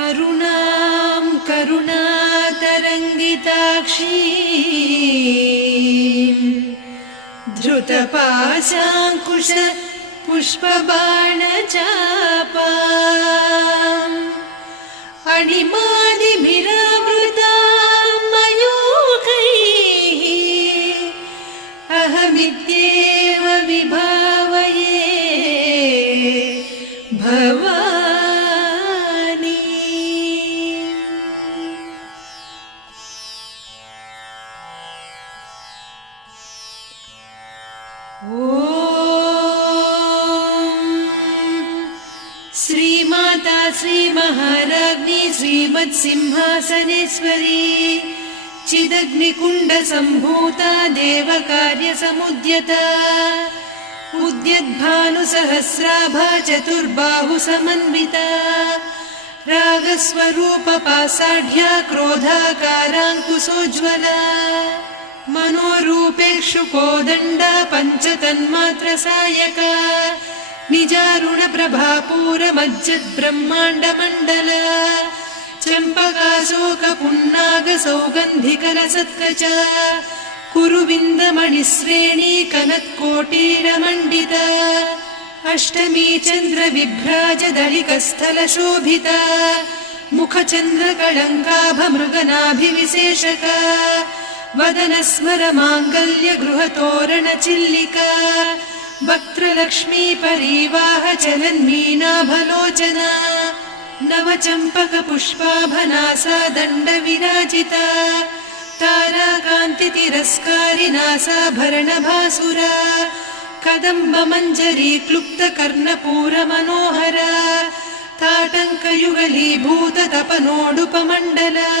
अरुणां करुणातरङ्गिताक्षीं धृतपाशाङ्कुश पुष्पबाणचापाम् अणिमादिभिरावृतां मयूखैः अहमित्येव विभावये भवानी। श्रीमाता श्रीमहाराज्ञी श्रीमत्सिंहासनेश्वरी चिदग्निकुण्डसम्भूता देवकार्यसमुद्यता उद्यद्भानुसहस्राभा चतुर्बाहुसमन्विता रागस्वरूपपासाढ्या क्रोधाकाराङ्कुशोज्ज्वला मनोरूपेक्षुकोदण्डा पञ्चतन्मात्रसायका निजारुणप्रभापूरमज्जद्ब्रह्माण्डमण्डला चम्पकाशोकपुन्नागसौगन्धिकलसत्कचा कुरुविन्दमणिश्रेणी कनत्कोटीरमण्डिता अष्टमी चन्द्रविभ्राजदलिकस्थलशोभिता मुखचन्द्रकळङ्काभमृगनाभिविशेषका वदनस्मरमाङ्गल्यगृहतोरणचिल्लिका वक्त्रलक्ष्मी परिवाहचलन्मीनाभलोचना नवचम्पकपुष्पाभनासा दण्डविराजिता ताराकान्तितिरस्कारिनासाभरणभासुरा कदम्बमञ्जरी क्लुप्तकर्णपूरमनोहरा ताटङ्कयुगलीभूततपनोडुपमण्डला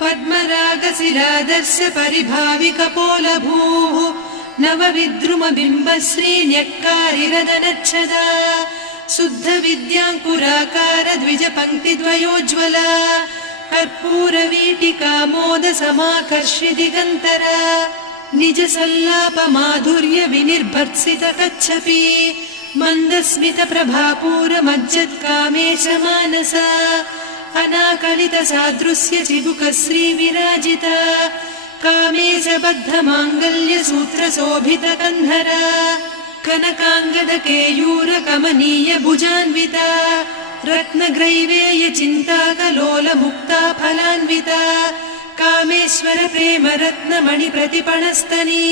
पद्मरागशिरादर्श परिभाविकपोलभूः नवविद्रुमबिम्बश्रीन्यक्कारिरदनच्छदा शुद्धविद्याङ्कुराकार द्विजपङ्क्तिद्वयोज्ज्वला कर्पूरवीटिकामोदसमाकर्षि दिगन्तरा निजसल्लापमाधुर्यविनिर्भर्त्सितकच्छपि मन्दस्मितप्रभापूरमज्जत्कामेशमानसा अनाकलितसादृश्य चिबुकश्रीविराजिता कामेशबद्धमाङ्गल्यसूत्रशोभितकन्धरा कनकाङ्गदकेयूरकमनीयभुजान्विता रत्नग्रैवेयचिन्ताकलोलमुक्ता फलान्विता कामेश्वरप्रेमरत्नमणिप्रतिपणस्तनी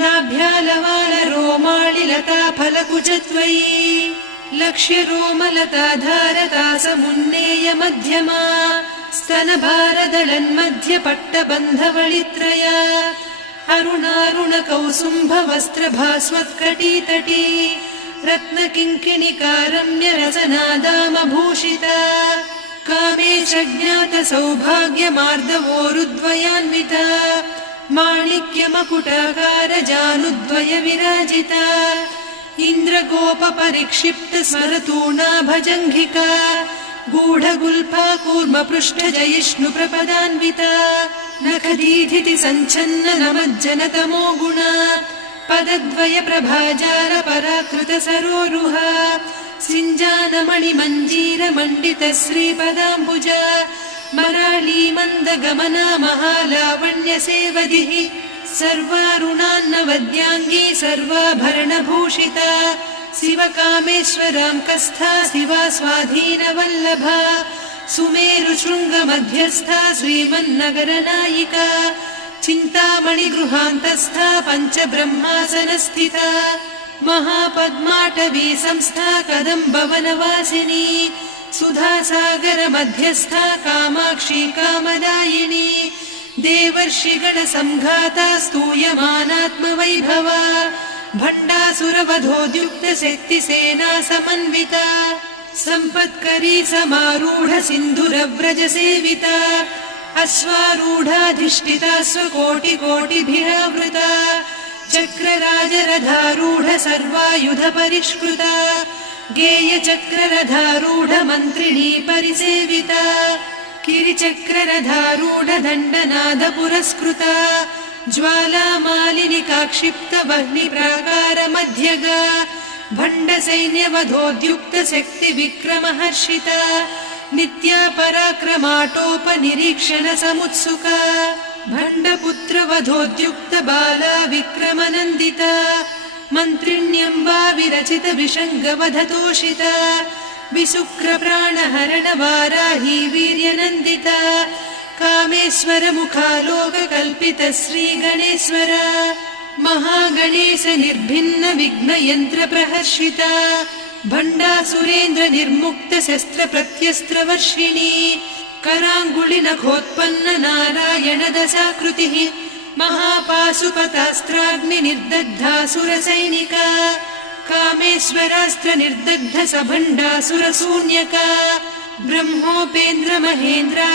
नाभ्यालवालरोमाळिलता फलकुचत्वयी लक्ष्यरोमलताधारता समुन्नेय मध्यमा स्तनभारदलन्मध्यपट्टबन्धवळित्रया अरुणारुणकौसुम्भवस्त्रभास्वत्कटीतटी रत्नकिङ्किणिकारम्यरसनादामभूषिता कामेशज्ञातसौभाग्यमार्दवोरुद्वयान्विता माणिक्यमकुटाकारजानुद्वयविराजिता इन्द्रगोपपरिक्षिप्तस्मरतूणाभजङ्घिका गूढगुल्फा कूर्मपृष्ठजयिष्णुप्रपदान्विता नखदीधिति सञ्छन्न नमज्जनतमो गुणा पदद्वयप्रभाजार पराकृतसरोरुहा सिञ्जानमणिमञ्जीरमण्डितश्रीपदाम्बुजा मराळीमन्दगमना महालावण्यसेवधिः सर्वारुणान्नवद्याङ्गी सर्वाभरणभूषिता शिवकामेश्वराङ्कस्था शिवा स्वाधीनवल्लभा सुमेरुशृङ्गमध्यस्था श्रीमन्नगरनायिका चिन्तामणिगृहान्तस्था पञ्चब्रह्मासनस्थिता महापद्माटवी संस्था कदम्बवनवासिनी सुधासागरमध्यस्था कामाक्षी कामदायिनी देवर्षिगणसंघाता स्तूयमानात्मवैभवा भण्डासुरवधोद्युक्तशक्तिसेना समन्विता सम्पत्करी समारूढ सिन्धुरव्रजसेविता अश्वारूढाधिष्ठिता स्वकोटिकोटिभिरावृता चक्रराजरथारूढ सर्वायुधपरिष्कृता गेयचक्ररथारूढ मन्त्रिणी परिसेविता किरिचक्ररथारूढ दण्डनाद पुरस्कृता ज्वालामालिनिकाक्षिप्तवह्निप्राकारमध्यगा भण्डसैन्यवधोद्युक्तशक्तिविक्रमहर्षिता नित्या पराक्रमाटोपनिरीक्षण समुत्सुका भण्डपुत्रवधोद्युक्त बाला विक्रमनन्दिता मन्त्रिण्यम्बा विरचित विषङ्गवधतोषिता विशुक्रप्राणहरण वाराही वीर्यनन्दिता कामेश्वर मुखालोककल्पित श्रीगणेश्वर महागणेश निर्भिन्न विघ्नयन्त्र प्रहर्षिता भण्डासुरेन्द्र निर्मुक्त शस्त्र प्रत्यस्त्रवर्षिणी कराङ्गुलिनखोत्पन्न नारायण दशाकृतिः महापाशुपतास्त्राग्नि निर्दग्धासुरसैनिका कामेश्वरास्त्र निर्दग्ध सभण्डासुरशून्यका ब्रह्मोपेन्द्र महेन्द्र